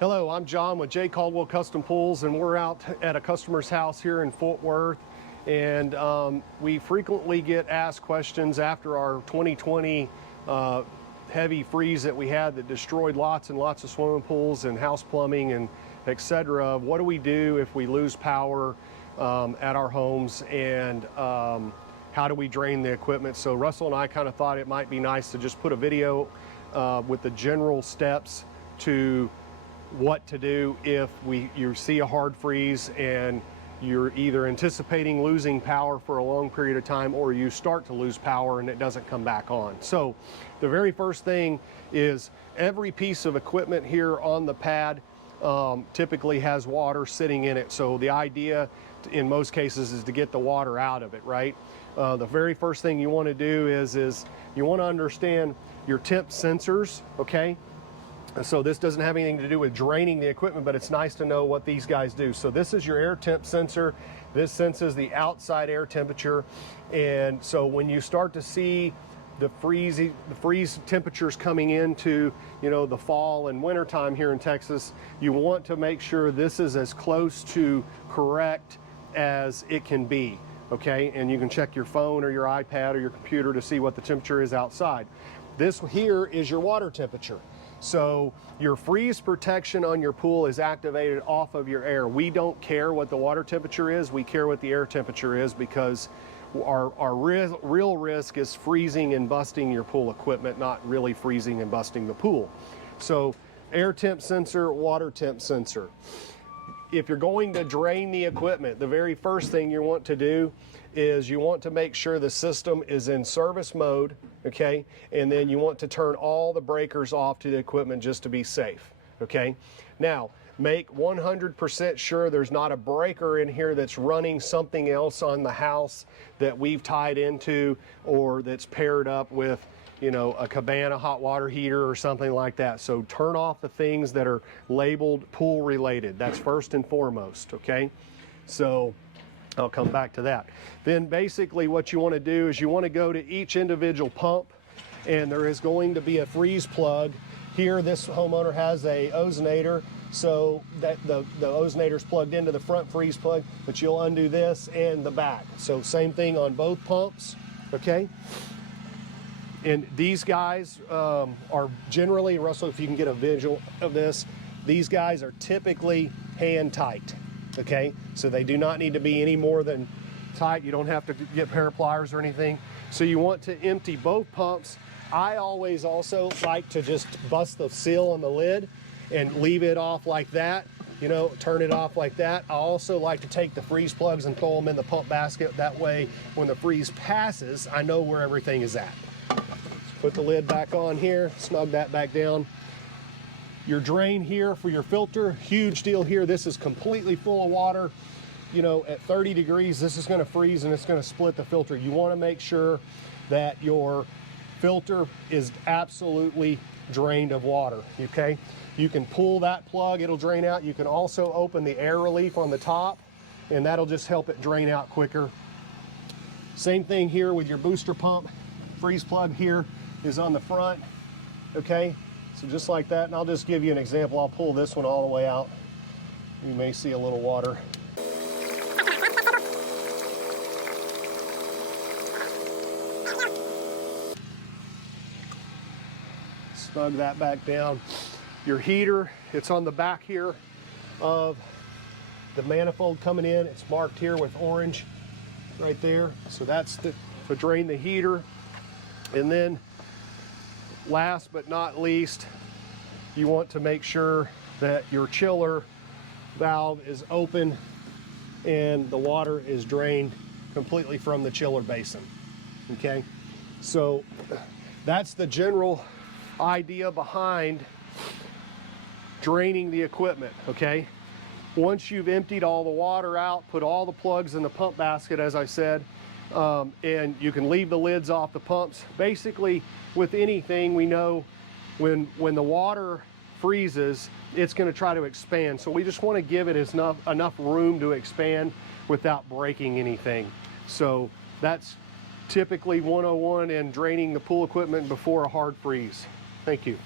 Hello, I'm John with JCaldwellCustomPools, and we're out at a customer's house here in Fort Worth. And we frequently get asked questions after our 2020 heavy freeze that we had that destroyed lots and lots of swimming pools and house plumbing and etc. What do we do if we lose power at our homes, and how do we drain the equipment? So Russell and I kind of thought it might be nice to just put a video with the general steps to what to do if you see a hard freeze and you're either anticipating losing power for a long period of time, or you start to lose power and it doesn't come back on. So the very first thing is every piece of equipment here on the pad typically has water sitting in it. So the idea in most cases is to get the water out of it, right? The very first thing you want to do is you want to understand your temp sensors, okay? So this doesn't have anything to do with draining the equipment, but it's nice to know what these guys do. So this is your air temp sensor. This senses the outside air temperature. And so when you start to see the freeze temperatures coming into, the fall and winter time here in Texas, you want to make sure this is as close to correct as it can be, okay? And you can check your phone or your iPad or your computer to see what the temperature is outside. This here is your water temperature. So your freeze protection on your pool is activated off of your air. We don't care what the water temperature is, we care what the air temperature is, because our real risk is freezing and busting your pool equipment, not really freezing and busting the pool. So air temp sensor, water temp sensor. If you're going to drain the equipment, the very first thing you want to do is you want to make sure the system is in service mode, okay? And then you want to turn all the breakers off to the equipment just to be safe, okay? Now, make 100% sure there's not a breaker in here that's running something else on the house that we've tied into, or that's paired up with a cabana hot water heater or something like that. So turn off the things that are labeled pool related. That's first and foremost, okay? So I'll come back to that. Then basically what you want to do is you want to go to each individual pump, and there is going to be a freeze plug. Here this homeowner has a ozonator, so that the ozonator's plugged into the front freeze plug, but you'll undo this and the back. So same thing on both pumps, okay? And these guys are generally, Russell, if you can get a visual of this, these guys are typically hand tight, okay? So they do not need to be any more than tight. You don't have to get pair of pliers or anything. So you want to empty both pumps. I always also like to just bust the seal on the lid and leave it off like that, turn it off like that. I also like to take the freeze plugs and throw them in the pump basket. That way, when the freeze passes, I know where everything is at. Put the lid back on here, snug that back down. Your drain here for your filter, huge deal here. This is completely full of water. At 30 degrees, this is going to freeze and it's going to split the filter. You want to make sure that your filter is absolutely drained of water, okay? You can pull that plug, it'll drain out. You can also open the air relief on the top, and that'll just help it drain out quicker. Same thing here with your booster pump. Freeze plug here is on the front, okay? So just like that, and I'll just give you an example. I'll pull this one all the way out. You may see a little water. Snug that back down. Your heater, it's on the back here of the manifold coming in. It's marked here with orange right there. So that's to drain the heater. And then last but not least, you want to make sure that your chiller valve is open and the water is drained completely from the chiller basin, okay? So that's the general idea behind draining the equipment, okay? Once you've emptied all the water out, put all the plugs in the pump basket, as I said, and you can leave the lids off the pumps. Basically, with anything, we know when the water freezes, it's going to try to expand. So we just want to give it enough room to expand without breaking anything. So that's typically 101 in draining the pool equipment before a hard freeze. Thank you.